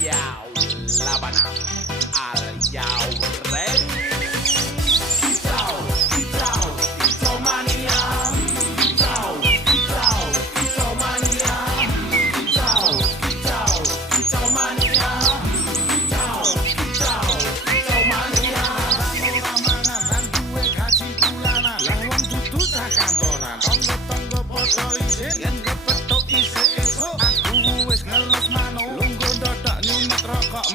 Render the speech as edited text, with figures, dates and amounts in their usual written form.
Yo, Labana, are you ready? Yen kepethuk isih esuk aku wis ngelos manuk lungguh ndothok nyumet rokok